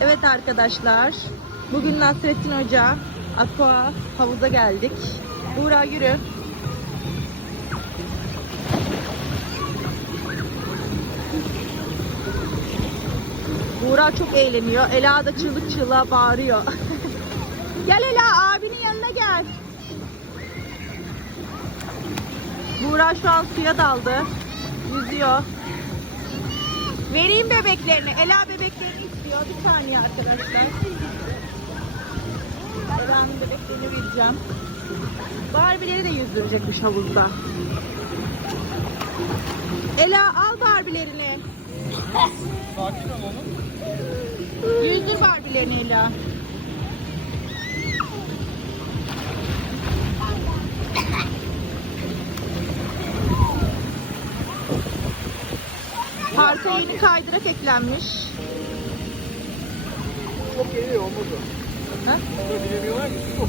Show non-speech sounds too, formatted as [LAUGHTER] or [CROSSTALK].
Evet arkadaşlar. Bugün Nasrettin Hoca Aqua havuza geldik. Buğra yürü. Buğra çok eğleniyor. Ela da çığlık çığlığa bağırıyor. [LAUGHS] gel Ela abinin yanına gel. Buğra şu an suya daldı. Yüzüyor. Vereyim bebeklerini. Ela bebeklerini istiyor. Bir saniye arkadaşlar. Ela'nın bebeklerini vereceğim. Barbie'leri de yüzdürecekmiş havuzda. Ela al Barbie'lerini. Sakin ol oğlum. Yüzdür Barbie'lerini Ela. Parka yeni kaydırak eklenmiş. Çok geliyor olmaz o. Ha? Bilemiyorlar ki. Yok.